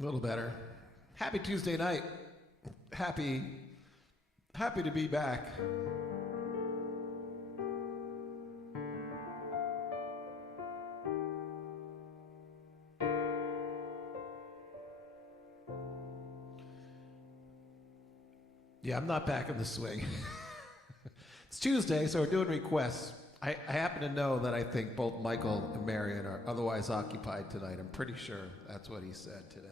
A little better. Happy Tuesday night. Happy to be back. Yeah, I'm not back in the swing. It's Tuesday, so we're doing requests. I happen to know that I think both Michael and Marion are otherwise occupied tonight. I'm pretty sure that's what he said today.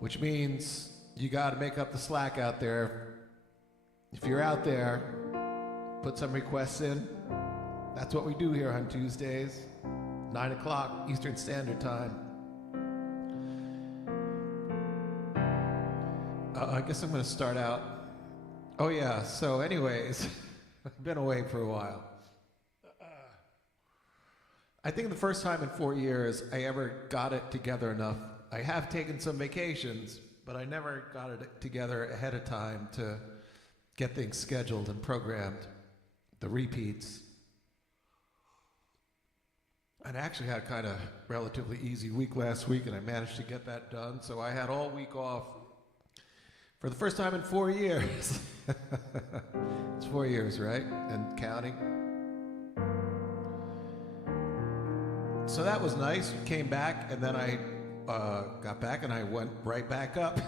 Which means you got to make up the slack out there. If you're out there, put some requests in. That's what we do here on Tuesdays, 9 o'clock Eastern Standard Time. I guess I'm going to start out. Oh yeah, so anyways, I've been away for a while. I think the first time in 4 years I ever got it together enough. I have taken some vacations, but I never got it together ahead of time to get things scheduled and programmed, the repeats. I actually had a kind of relatively easy week last week, and I managed to get that done, so I had all week off for the first time in 4 years. It's 4 years, right? And counting. So that was nice. Came back, and then I got back, and I went right back up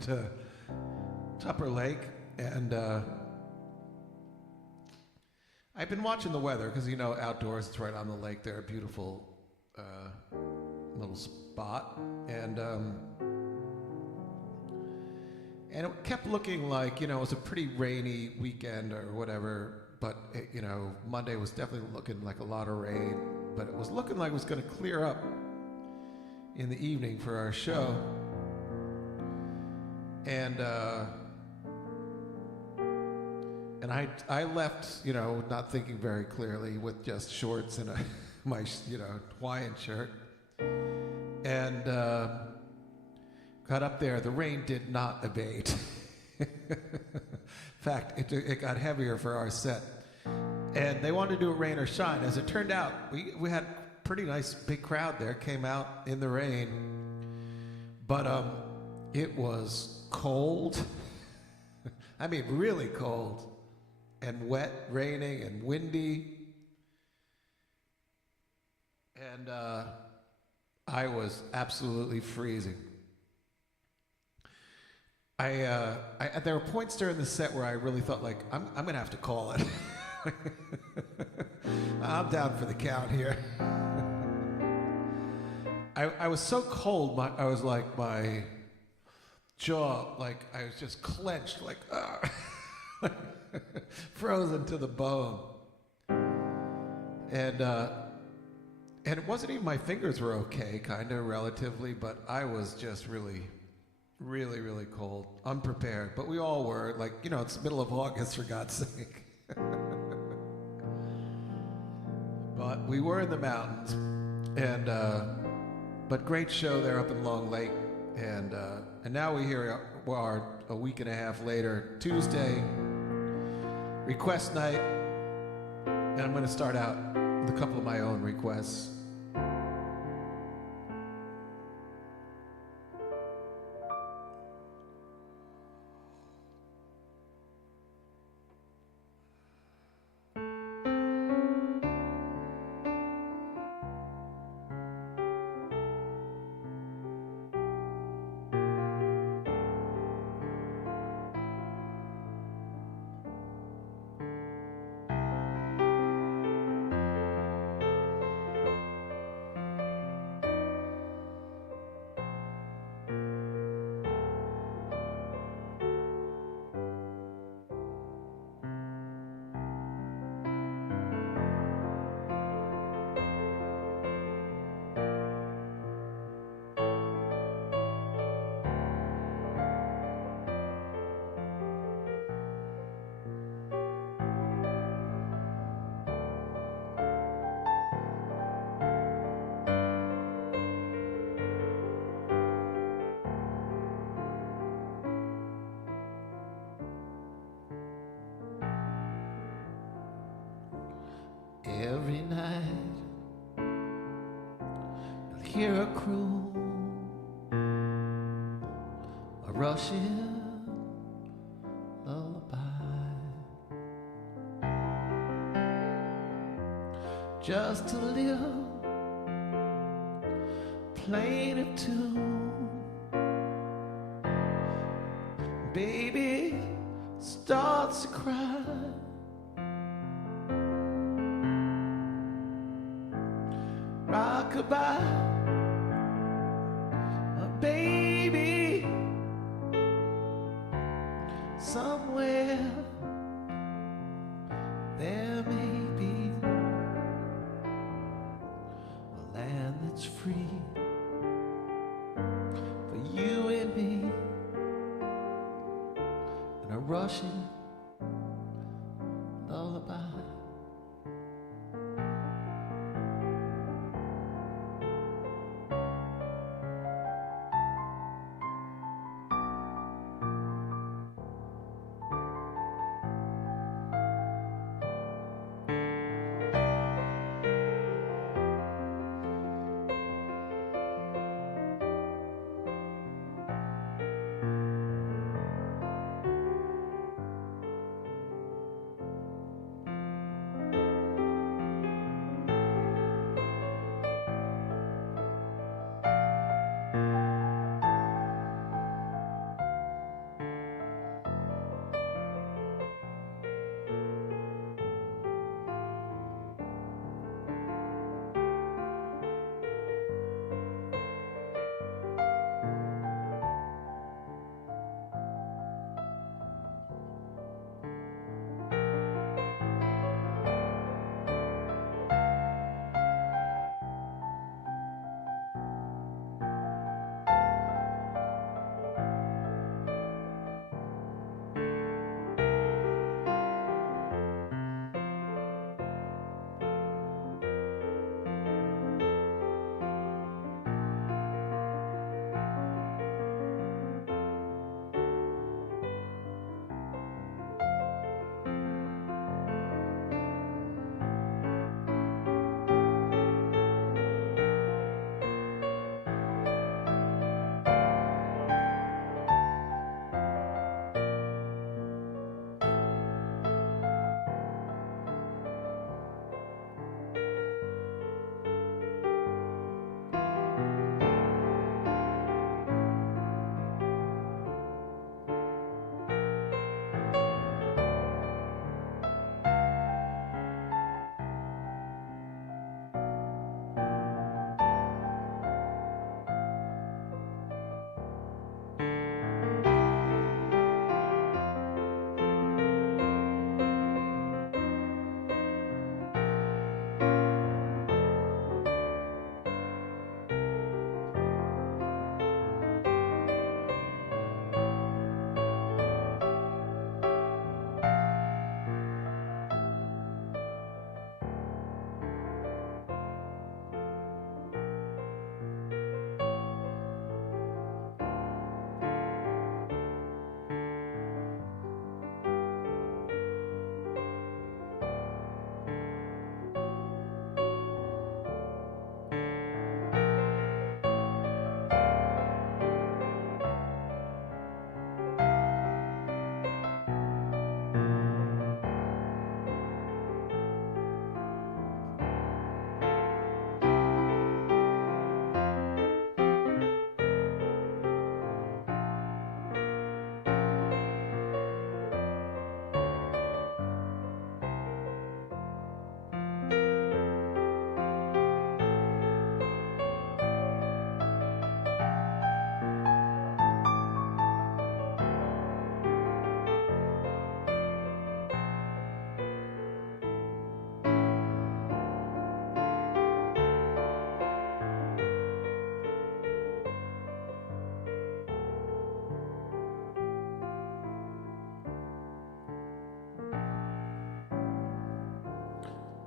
to Tupper Lake. And I've been watching the weather because, you know, outdoors, it's right on the lake there, a beautiful little spot. And it kept looking like, you know, it was a pretty rainy weekend or whatever, but, you know, Monday was definitely looking like a lot of rain, but it was looking like it was going to clear up in the evening for our show. And I left, you know, not thinking very clearly with just shorts and my, you know, Hawaiian shirt. And got up there, the rain did not abate. In fact, it got heavier for our set. And they wanted to do it rain or shine. As it turned out, we had a pretty nice big crowd there, came out in the rain. But it was cold. I mean, really cold. And wet, raining, and windy. And I was absolutely freezing. There were points during the set where I really thought, like, I'm going to have to call it. I'm down for the count here. I was so cold, I was like, my jaw, like, I was just clenched, like, frozen to the bone. And it wasn't even my fingers were okay, kind of, relatively, but I was just really cold, unprepared. But we all were, like, you know, it's the middle of August, for God's sake. But we were in the mountains, and but great show there up in Long Lake, and now we are a week and a half later, Tuesday, request night, and I'm going to start out with a couple of my own requests. Every night you'll hear a crow Russian lullaby, just a little plaintive tune. Baby starts to cry. Rockabye, baby, somewhere there may be a land that's free for you and me, and a Russian lullaby.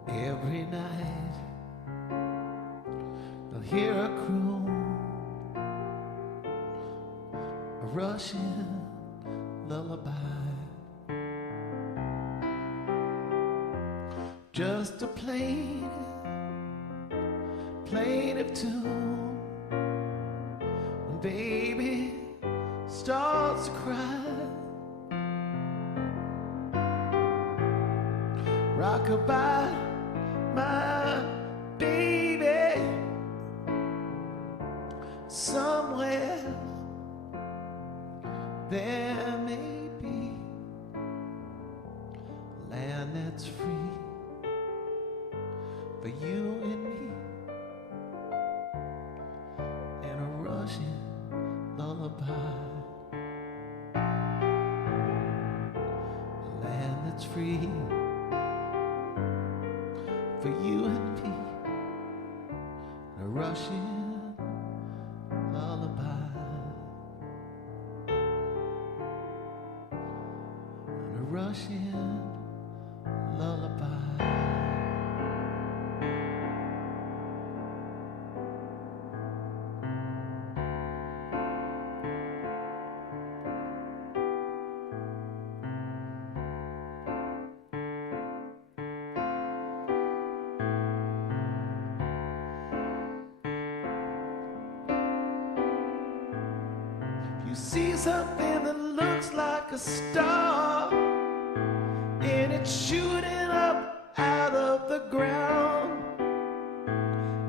Every night they'll hear a croon, a Russian lullaby, just a plaintive tune. When baby starts always cry. Rockabye, my baby. Somewhere there may be a land that's free for you and me, and a Russian lullaby. A land that's free for you and me, and a Russian lullaby, and a Russian lullaby. You see something that looks like a star, and it's shooting up out of the ground,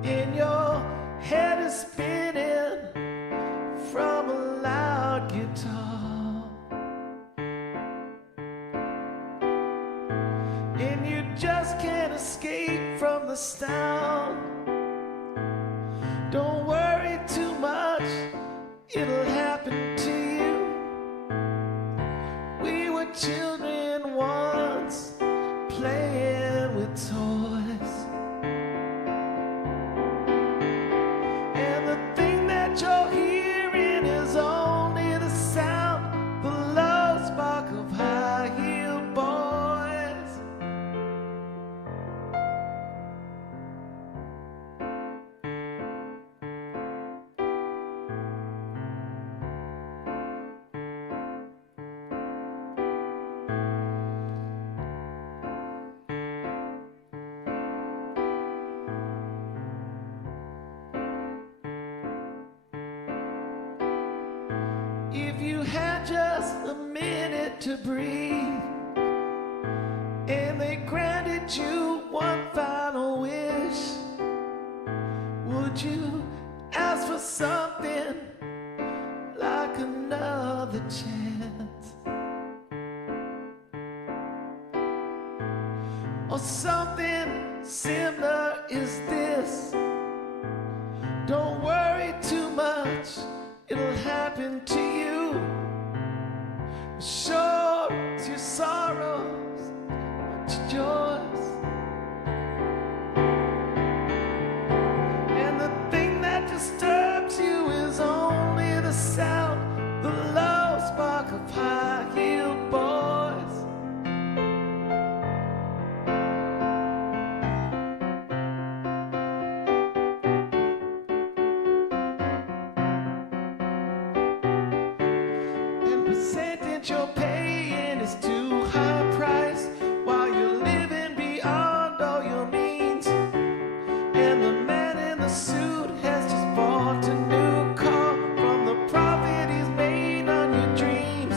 and your head is spinning from a loud guitar, and you just can't escape from the sound. Don't worry too much, it'll happen to you. We were children once, playing with toys, and the thing that you're hearing is only the sound, the low spark of high-heeled boys. If you had just a minute to breathe, and they granted you one final wish, would you ask for something like another chance, or something similar is this? Don't worry too much, it'll happen to you. Sure, it's your sorrows, it's yours. And the thing that disturbs you is only the sound, the low spark of high-heeled boys. Percentage you're paying is too high a price, while you're living beyond all your means. And the man in the suit has just bought a new car from the profit he's made on your dreams.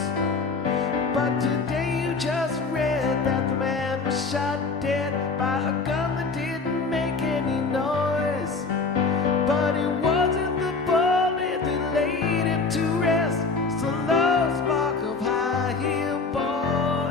But today you just read that the man was shot dead by a gun that didn't make any noise. But it wasn't the bullet that laid him to rest. So low spark of high-heeled boys.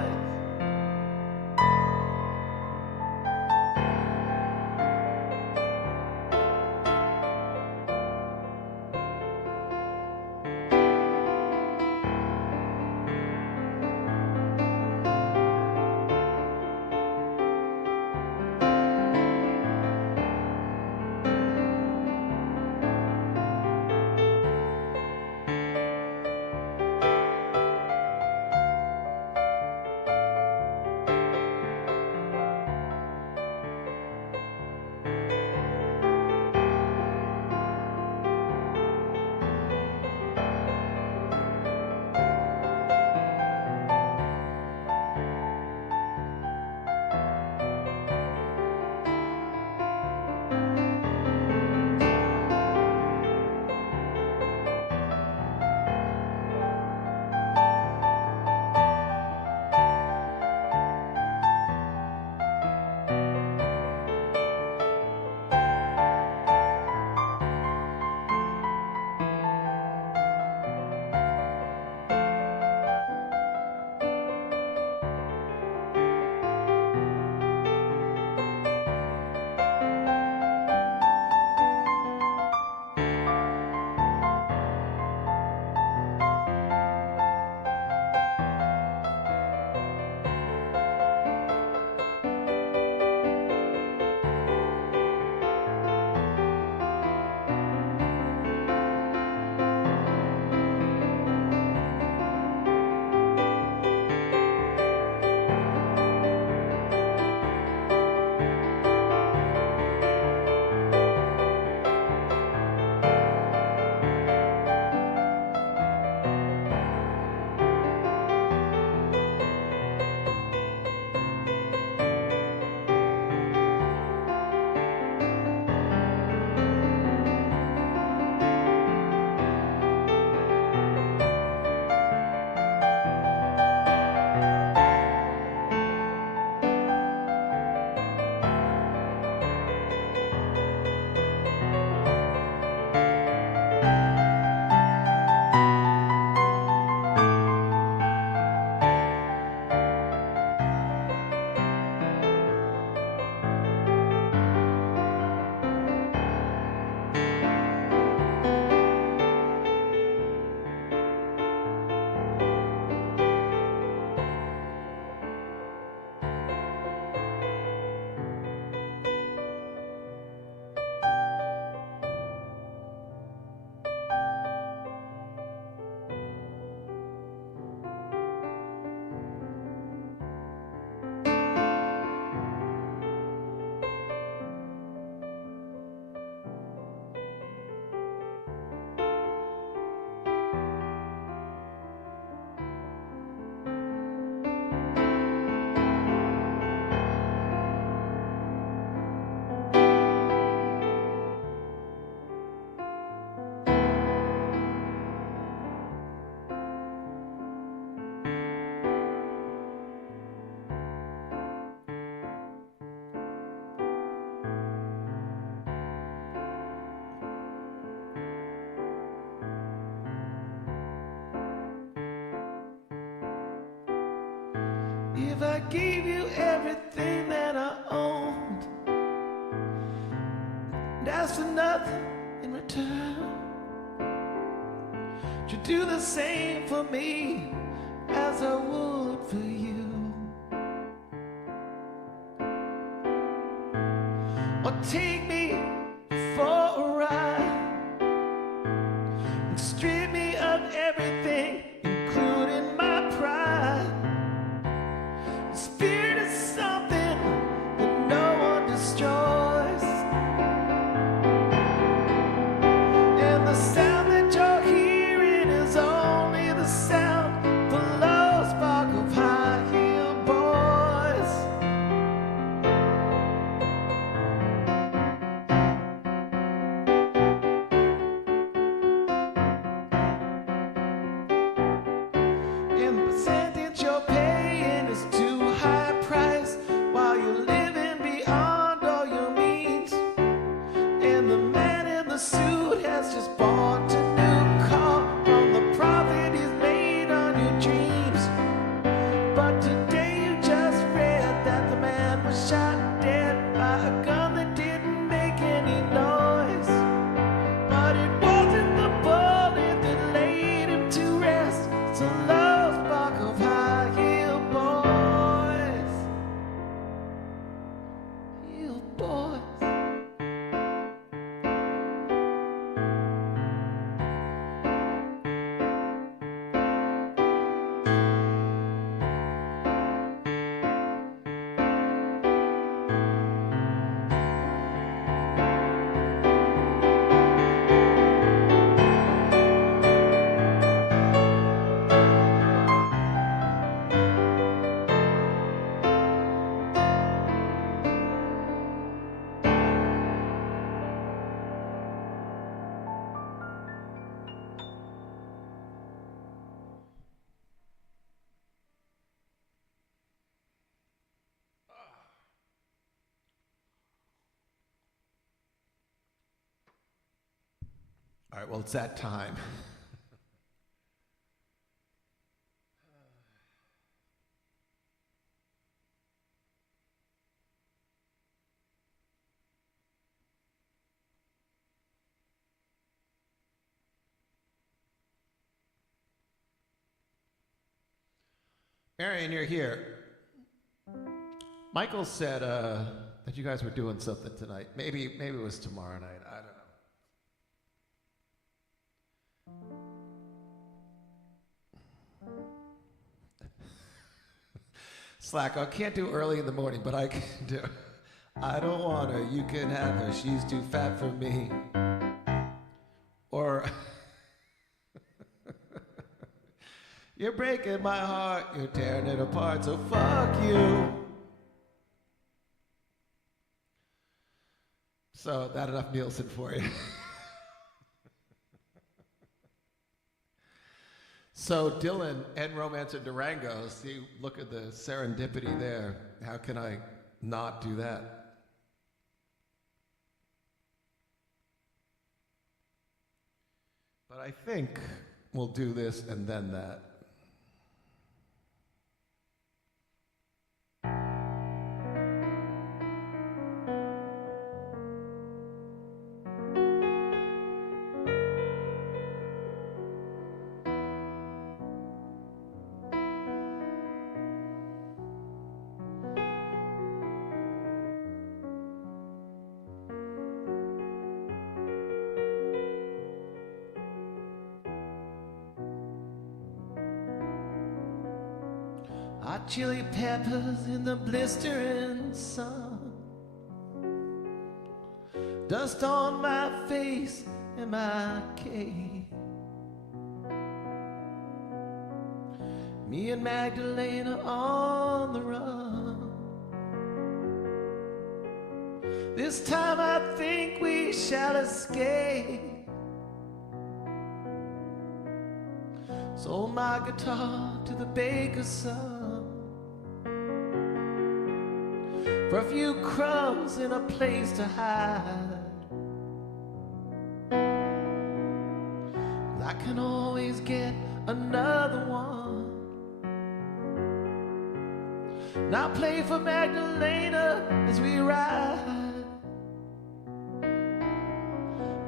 If I gave you everything that I owned and asked for nothing in return, would you do the same for me as I would for you? Or take me for a ride and strip me of everything, including my pride. Spirit is something that no one destroys, and the sound that you're hearing is only the sound of the low spark of high-heeled boys. And the percentage you're paying is too high a price, while you're living beyond all your means. And the man in the suit has just bought a new car from the profit he's made on your dreams. But today you just read that the man was shot dead by a gun that didn't make any noise. But it wasn't the bullet that laid him to rest. It's a low spark of high-heeled boys. Heeled boys. All right, well, it's that time. Marion, you're here. Michael said that you guys were doing something tonight. Maybe it was tomorrow night. I don't know. Slack, I can't do early in the morning, but I can do. I don't want her, you can have her, she's too fat for me. Or, you're breaking my heart, you're tearing it apart, so fuck you. So, that enough Nielsen for you. So Dylan and Romance in Durango, see, look at the serendipity there. How can I not do that? But I think we'll do this and then that. Hot chili peppers in the blistering sun, dust on my face and my cape. Me and Magdalena on the run. This time I think we shall escape. Sold my guitar to the baker's son for a few crumbs and a place to hide. I can always get another one. Now play for Magdalena as we ride.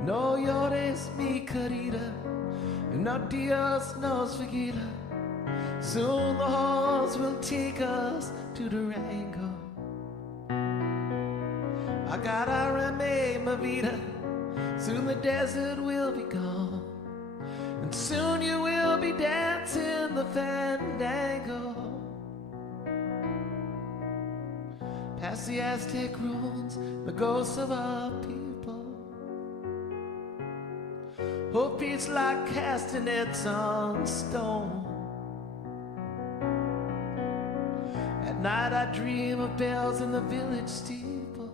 No llores, mi querida, no Dios nos vigila. Soon the horse will take us to Durango. I gotta remain my vida. Soon the desert will be gone, and soon you will be dancing the fandango. Past the Aztec ruins, the ghosts of our people. Hope beats like castanets on stone. At night I dream of bells in the village steeple.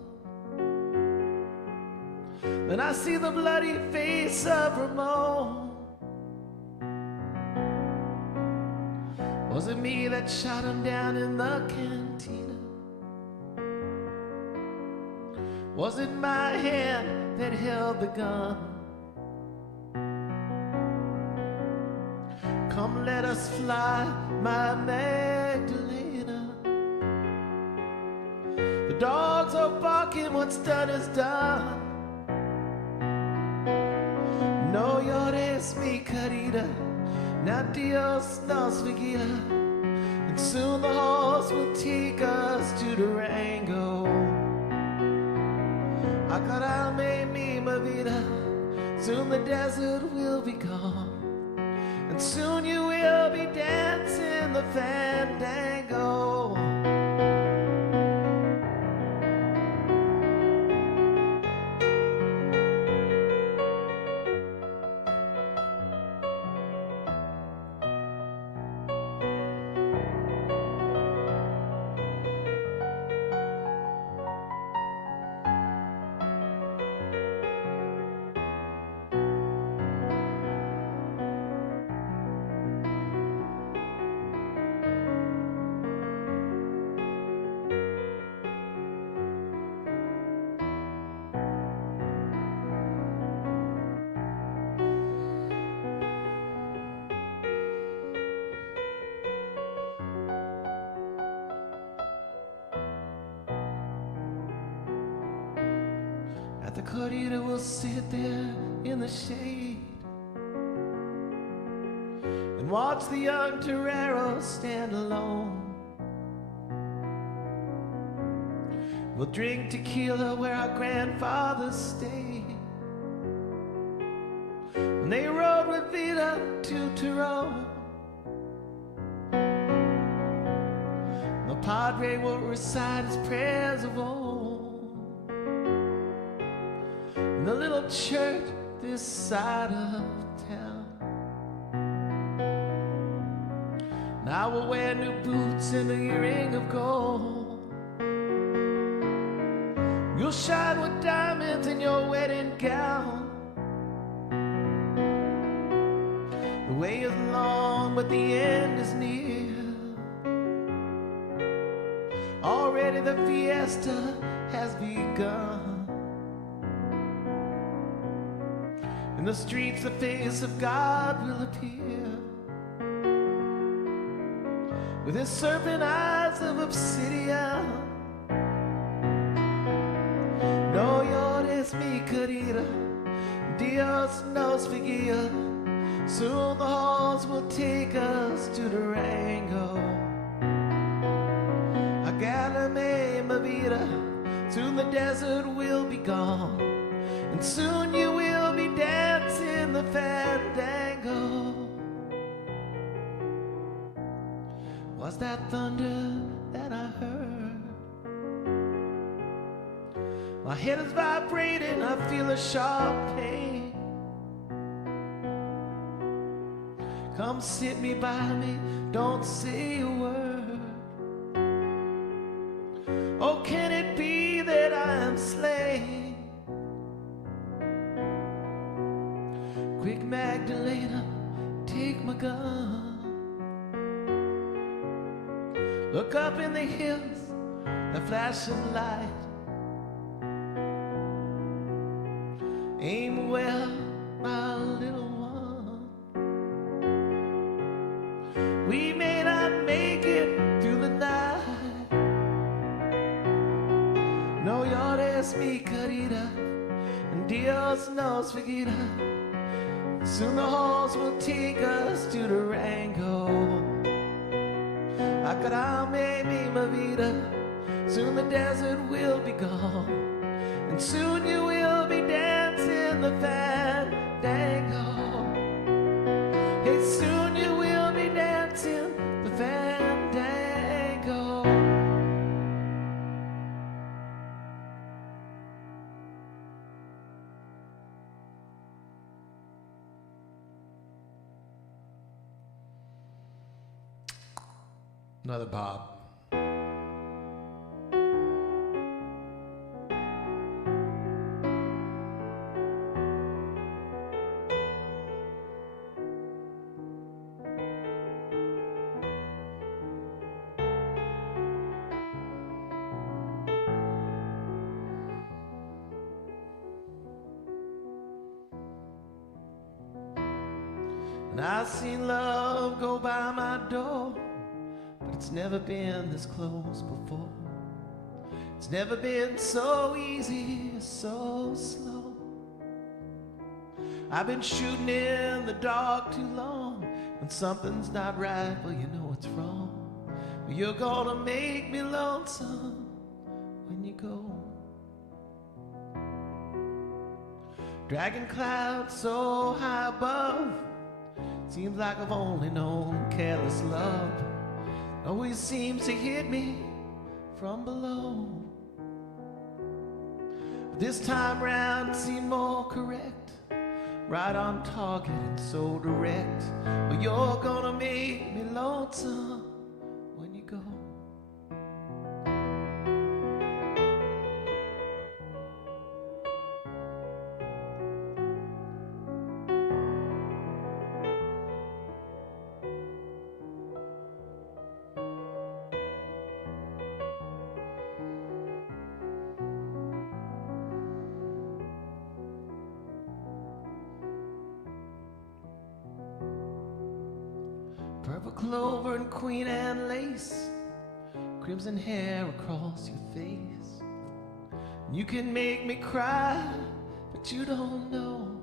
Then I see the bloody face of Ramon. Was it me that shot him down in the cantina? Was it my hand that held the gun? Come let us fly, my Magdalena. The dogs are barking, what's done is done. No llores, mi querida, now Dios nos vigila. And soon the horse will take us to Durango. Acarame mi vida, soon the desert will be gone, and soon you will be dancing the fandango. At the corrida we'll sit there in the shade and watch the young toreros stand alone. We'll drink tequila where our grandfathers stayed when they rode with Vida to Tyrone. The padre will recite his prayers of old in the little church this side of town. And I will wear new boots and a earring of gold. You'll shine with diamonds in your wedding gown. The way is long, but the end is near. Already the fiesta has begun. In the streets the face of God will appear, with his serpent eyes of obsidian. No llores, mi querida, Dios nos vigila. Soon the horse will take us to Durango. Agálame, mi vida, soon the desert will be gone, and soon you will be dancing the fandango. Was that thunder that I heard? My head is vibrating, I feel a sharp pain. Come sit me by me, don't say a word. Oh, can it be that I am slain? Quick, Magdalena, take my gun. Look up in the hills, the flash of light. Aim well, my little one. We may not make it through the night. es mi querida, and Dios nos vigila. Soon the horse will take us to Durango. Acarame mi vida, soon the desert will be gone, and soon you will be dancing the fandango. Hey, soon you will be dancing the fandango. Another Bob. And I've seen love go by my door, but it's never been this close before. It's never been so easy, so slow. I've been shooting in the dark too long. When something's not right, well, you know it's wrong. Well, you're gonna make me lonesome when you go. Dragging clouds so high above, seems like I've only known careless love. Always seems to hit me from below. But this time round it seemed more correct, right on target and so direct. But you're gonna make me lonesome when you go. Purple clover and Queen Anne lace, crimson hair across your face. You can make me cry, but you don't know.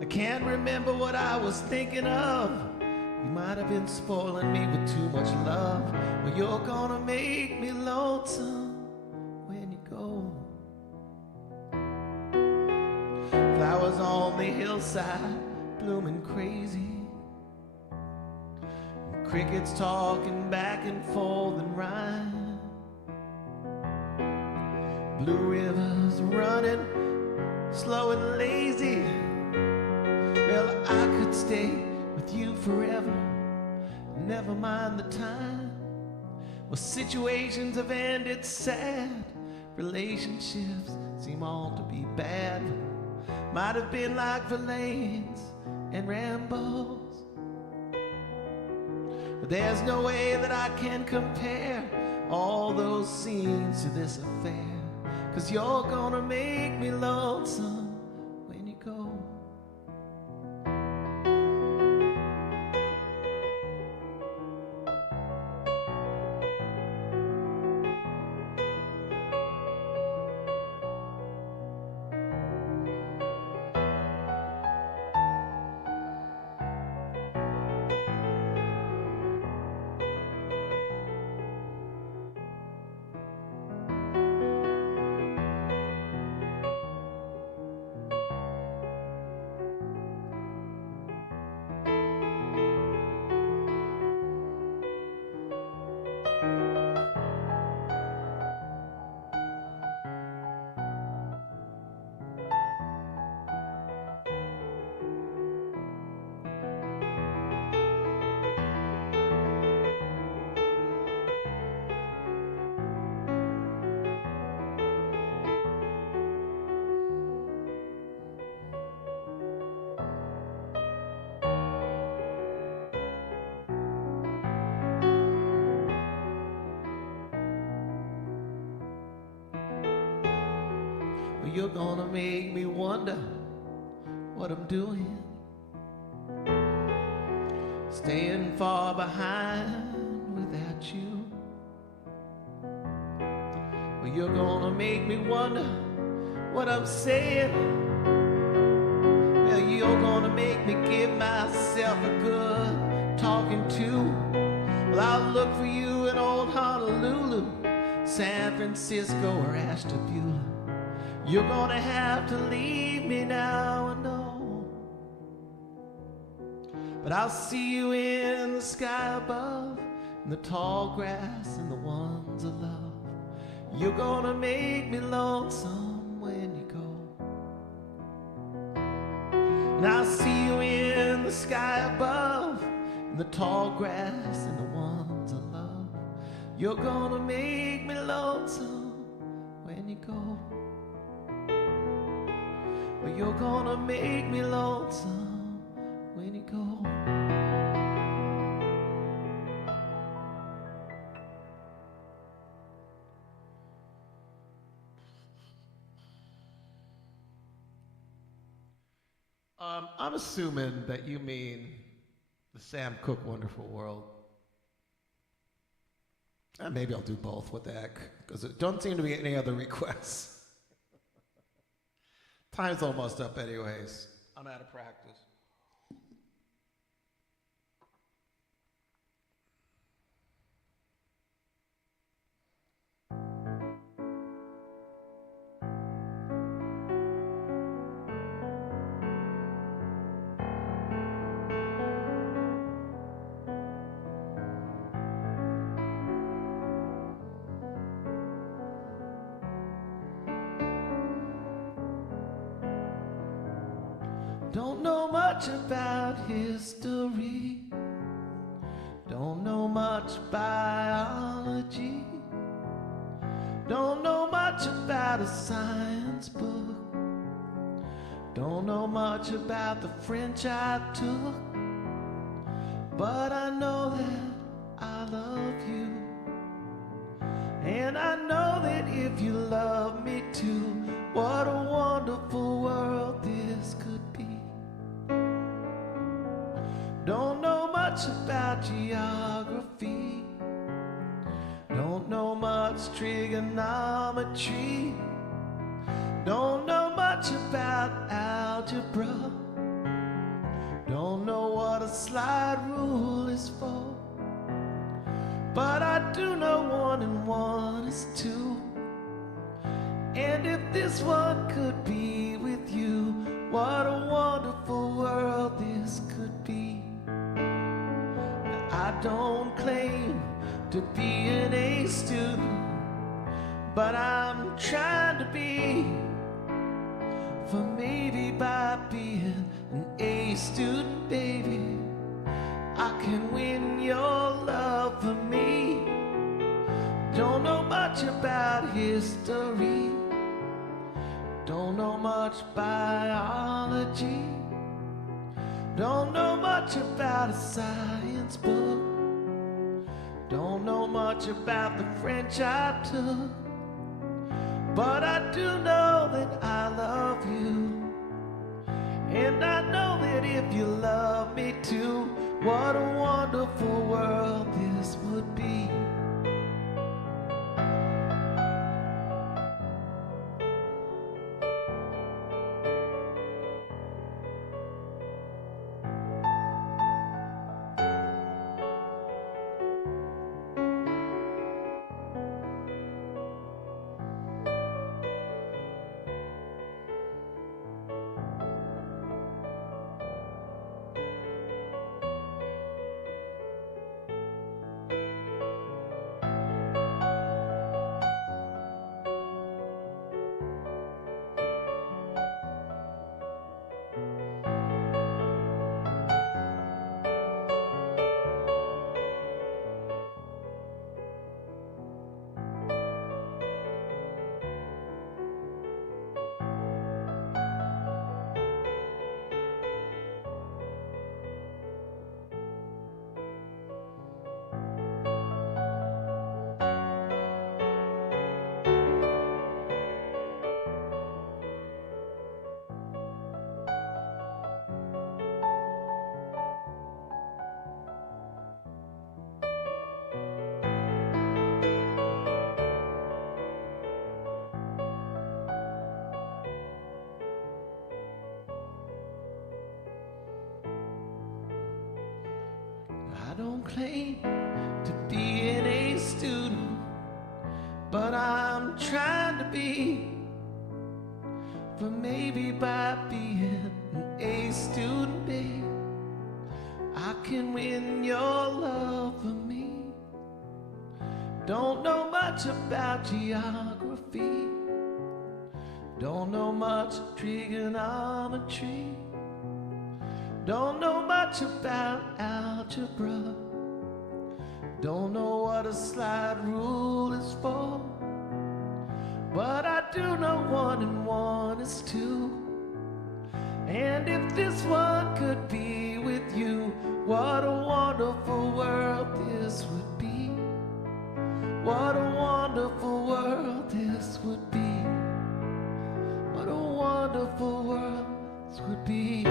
I can't remember what I was thinking of. You might have been spoiling me with too much love. Well, you're gonna make me lonesome when you go. Flowers on the hillside blooming crazy, crickets talking back and forth in rhyme, blue rivers running slow and lazy. Well, I could stay with you forever, never mind the time. Well, situations have ended sad, relationships seem all to be bad. Might have been like Verlaine's and Rambo's, but there's no way that I can compare all those scenes to this affair. 'Cause you're gonna make me lonesome when you go. You're gonna make me wonder what I'm doing, staying far behind without you. Well, You're gonna make me wonder what I'm saying. Well, you're gonna make me give myself a good talking to. Well, I'll look for you in old Honolulu, San Francisco, or Ashtabula. You're gonna have to leave me now, I know. But I'll see you in the sky above, in the tall grass and the ones I love. You're gonna make me lonesome when you go. And I'll see you in the sky above, in the tall grass and the ones I love. You're gonna make me lonesome when you go. Well, you're gonna make me lonesome when you go. I'm assuming that you mean the Sam Cooke Wonderful World. Maybe I'll do both. What the heck? Because there don't seem to be any other requests. Time's almost up anyways. I'm out of practice. Don't know much about history, don't know much biology, don't know much about a science book, don't know much about the French I took, but I know that I love you, and I know that if you love me too, what a wonderful world this could be. Don't know much about geography, don't know much trigonometry, don't know much about algebra, don't know what a slide rule is for, but I do know 1 and 1 is 2. And if this one could be with you, what a wonderful world this could be. I don't claim to be an A student, but I'm trying to be. For maybe by being an A student, baby, I can win your love for me. Don't know much about history, don't know much biology, don't know much about a science book, don't know much about the French I took, but I do know that I love you, and I know that if you love me too, what a wonderful world this would be. claim to be an A student, but I'm trying to be. For maybe by being an A student, babe, I can win your love for me. Don't know much about geography, don't know much trigonometry, don't know much about algebra, don't know what a slide rule is for, but I do know 1 and 1 is 2. And if this one could be with you, what a wonderful world this would be. What a wonderful world this would be. What a wonderful world this would be.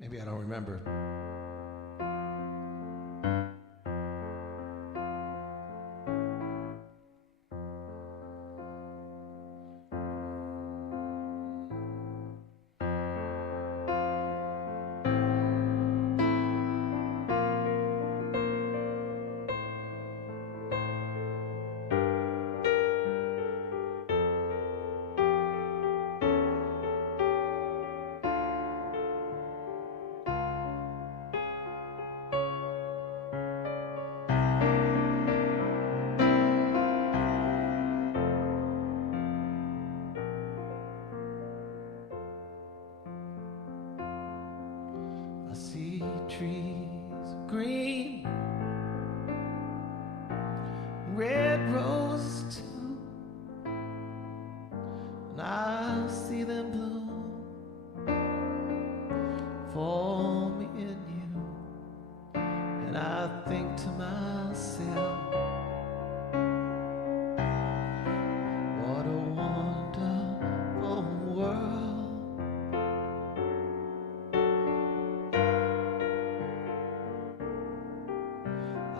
Maybe I don't remember. I see trees of green, red roses too, and I see them bloom for me and you, and I think to myself, what a wonderful world.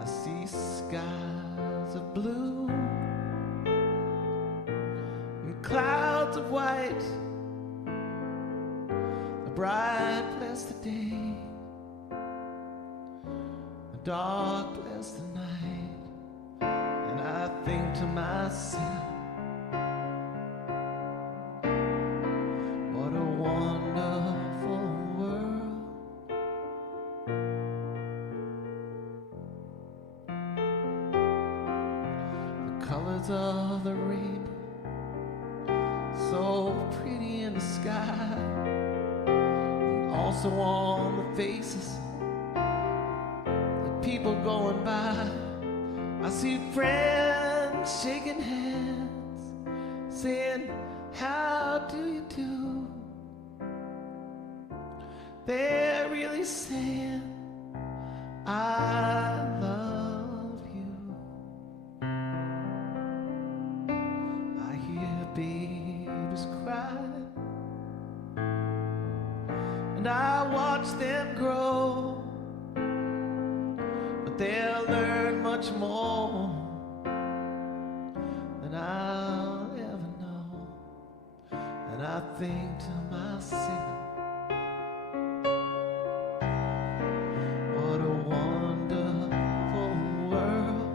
I see skies of blue and clouds of white. The bright bless the day, the dark bless the night, and I think to myself, what a wonderful world. Colors of the rainbow, so pretty in the sky, and also on the faces of people going by. I see friends shaking hands, saying, how do you do? They're really saying, I love you. I hear babies cry, and I watch them grow, but they'll learn much more than I'll ever know. And I think to myself, what a wonderful world.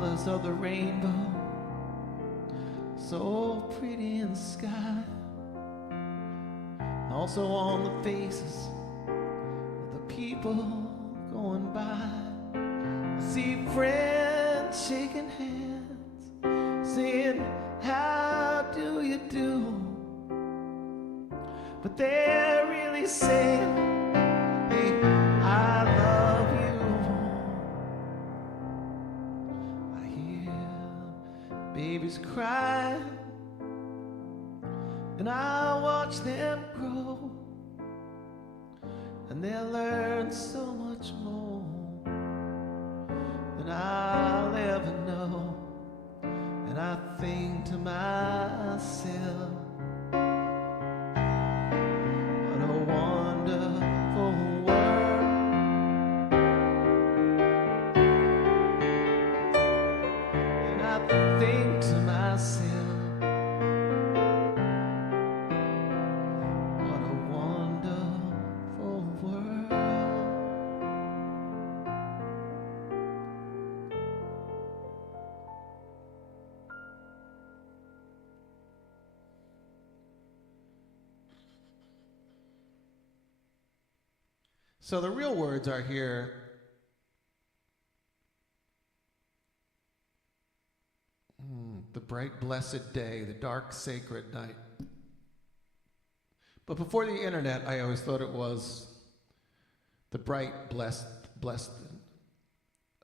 colors of the rainbow, so pretty in the sky, and also on the faces of the people going by. I see friends shaking hands, saying, how do you do? But they're really saying, hey, I love you. I hear babies cry, and I watch them grow, and they'll learn so much more than I'll ever know. And I think to myself, what a wonderful world. And I think to myself, what a wonderful world. So the real words are here. The bright, blessed day, the dark, sacred night. But before the internet, I always thought it was the bright, blessed.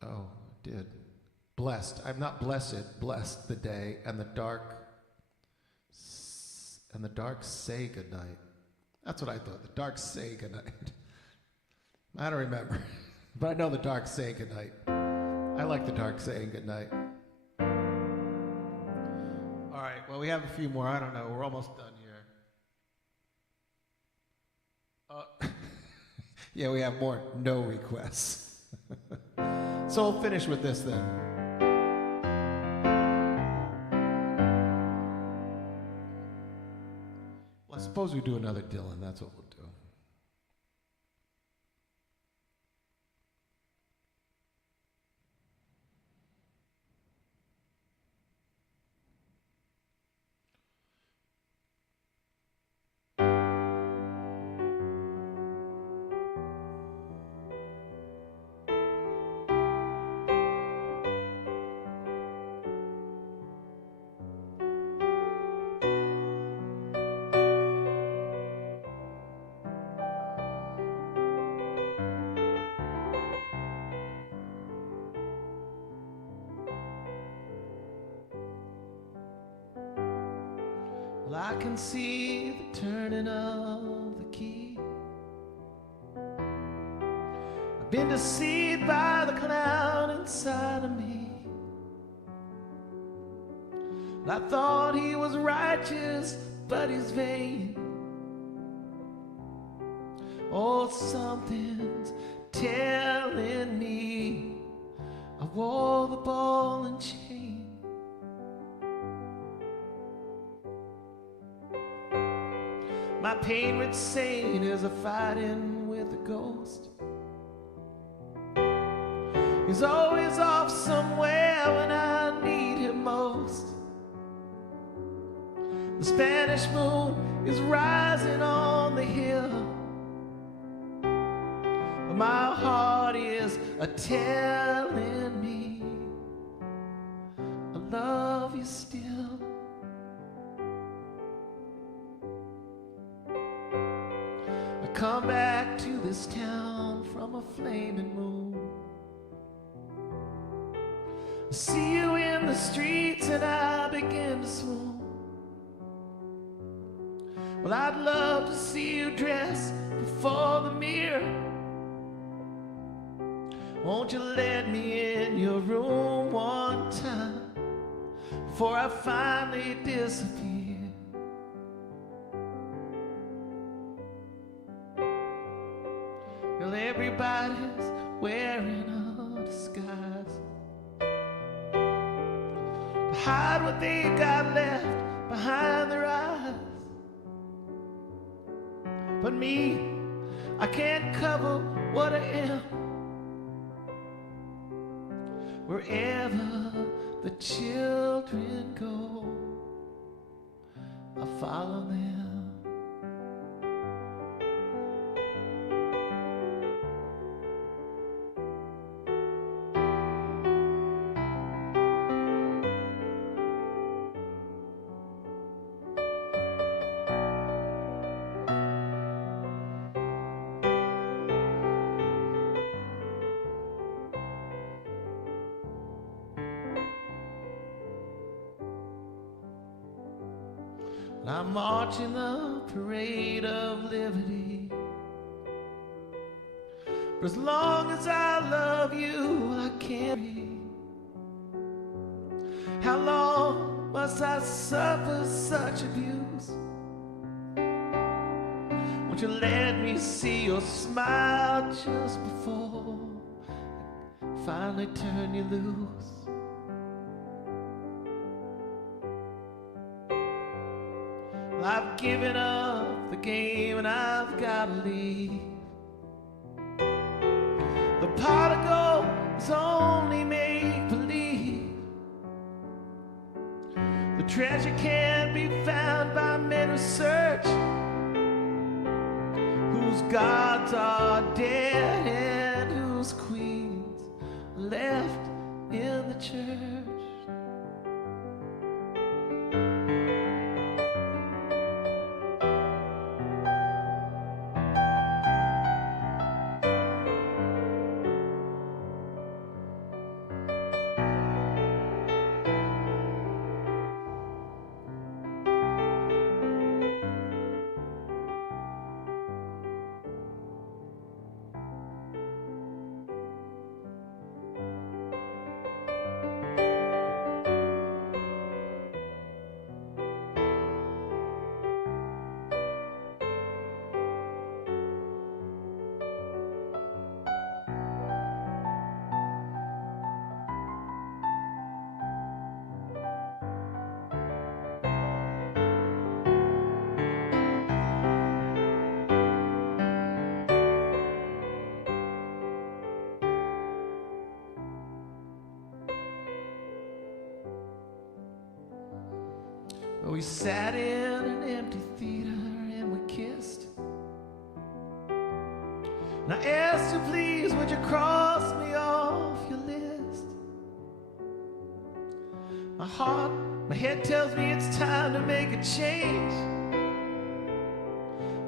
Oh, it did. Blessed. I'm not blessed. Blessed the day, and the dark say goodnight. That's what I thought. The dark say goodnight. I don't remember, but I know the dark say goodnight. I like the dark saying goodnight. All right, well, we have a few more. I don't know. We're almost done here. Yeah, we have more no requests. So we'll finish with this then. Well, I suppose we do another Dylan. That's what we'll do. Well, I can see the turning of the key. I've been deceived by the clown inside of me. And I thought he was righteous, but he's vain. Oh, something's telling me I wore the ball and chain. My pain saying is a fighting with a ghost. He's always off somewhere when I need him most. The Spanish moon is rising on the hill, but my heart is telling me I love you still. Come back to this town from a flaming moon. I see you in the streets and I begin to swoon. Well, I'd love to see you dressed before the mirror. Won't you let me in your room one time before I finally disappear? Well, everybody's wearing a disguise to hide what they got left behind their eyes. But me, I can't cover what I am. Wherever the children go, I follow them. And I'm marching the parade of liberty. For as long as I love you, I can't breathe. How long must I suffer such abuse? Won't you let me see your smile just before I finally turn you loose? I've given up the game and I've got to leave. The pot of gold is only make-believe. The treasure can't be found by men who search, whose gods are dead and whose queens are left in the church. We sat in an empty theater and we kissed. And I asked you, please, would you cross me off your list? My head tells me it's time to make a change.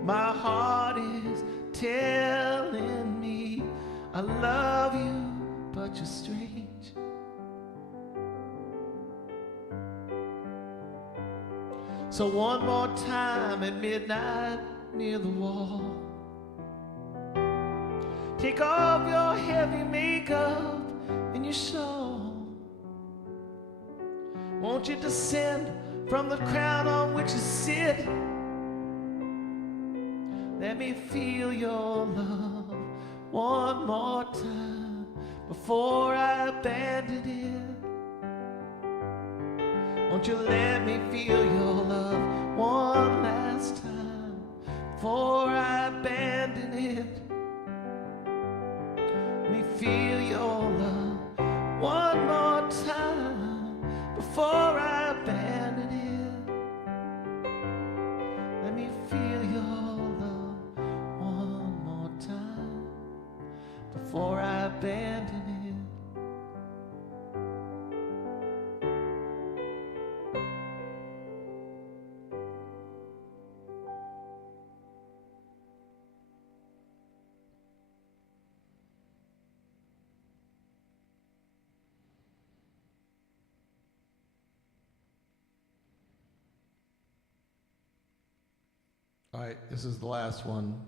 My heart is telling me I love you, but you're strange. So one more time at midnight near the wall, take off your heavy makeup and your shawl. Won't you descend from the crown on which you sit? Let me feel your love one more time before I abandon it. Won't you let me feel your love one last time before I abandon it? Let me feel your love one more time before I abandon it. Let me feel your love one more time before I abandon it. All right, this is the last one.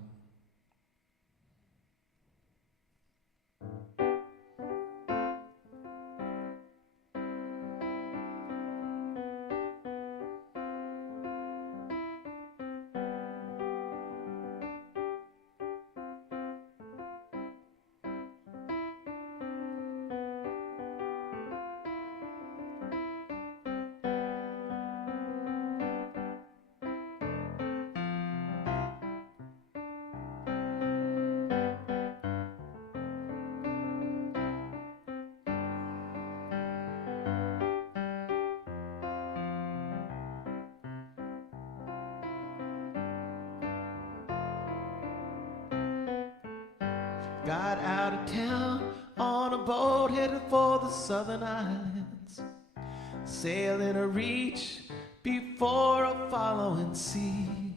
got out of town on a boat headed for the southern islands, sailing a reach before a following sea.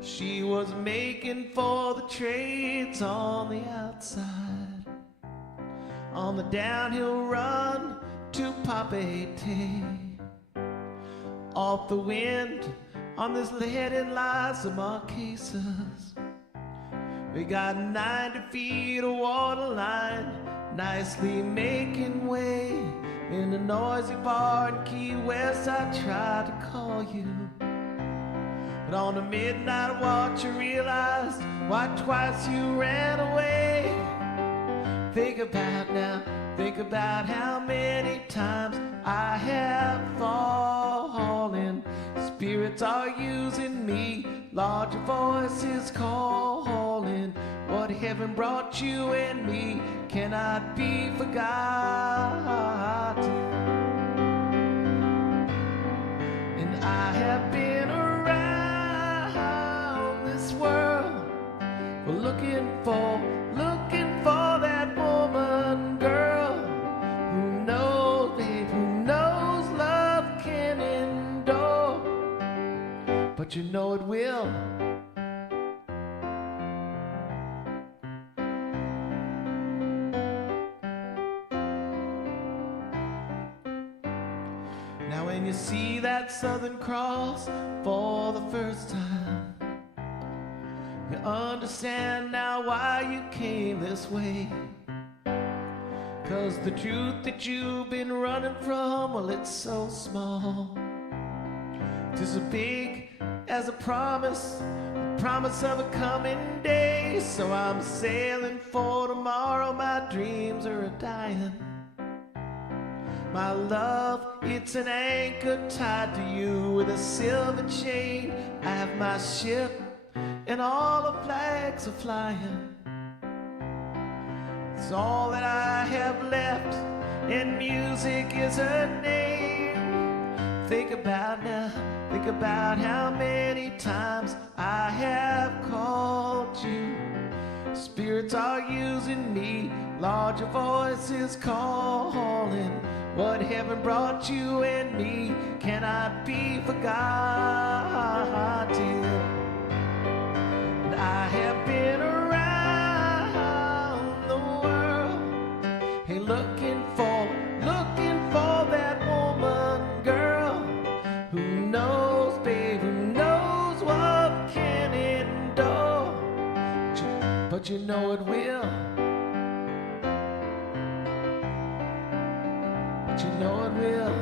She was making for the trades on the outside, on the downhill run to Papeete. Off the wind on this leaded lies the Marquesas. We got 90 feet of water line, nicely making way in the noisy bar in Key West. I tried to call you, but on the midnight watch I realized why twice you ran away. Think about how many times I have fallen. Spirits are using me, larger voices calling. What heaven brought you and me cannot be forgotten. And I have been around this world looking for that woman, girl, who knows, babe, who knows love can endure. But you know it will. Now when you see that Southern Cross for the first time, you understand now why you came this way. 'Cause the truth that you've been running from, well, it's so small, 'tis as big as a promise of a coming day. So I'm sailing for tomorrow, my dreams are a-dying. My love, it's an anchor tied to you with a silver chain. I have my ship and all the flags are flying. It's all that I have left, and music is her name. Think about how many times I have called you. Spirits are using me, larger voices calling. What heaven brought you and me cannot be forgotten. And I have been around the world, hey, looking for that woman, girl, who knows, babe, who knows what can endure. But you know it will. But you know it will.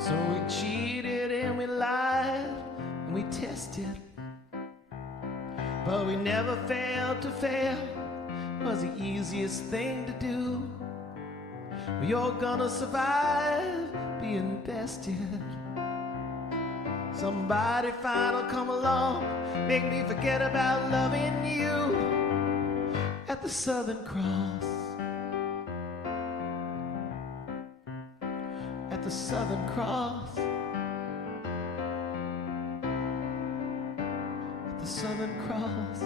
So we cheated and we lied and we tested, but we never failed to fail. It was the easiest thing to do. You're gonna survive being bested. Somebody fine will come along, make me forget about loving you. At the Southern Cross, at the Southern Cross, at the Southern Cross.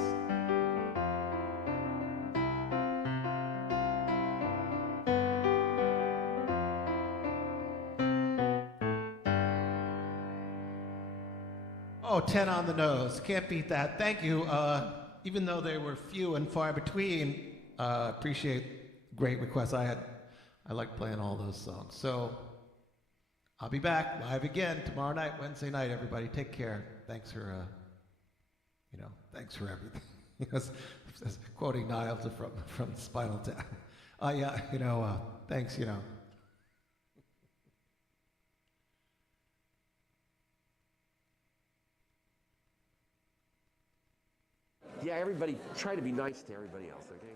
Oh, 10 on the nose. Can't beat that. Thank you. Even though they were few and far between, appreciate great requests. I like playing all those songs. So I'll be back live again tomorrow night, Wednesday night, everybody. Take care. Thanks for, thanks for everything. Quoting Niles from Spinal Tap. Thanks, Yeah, everybody, try to be nice to everybody else, okay?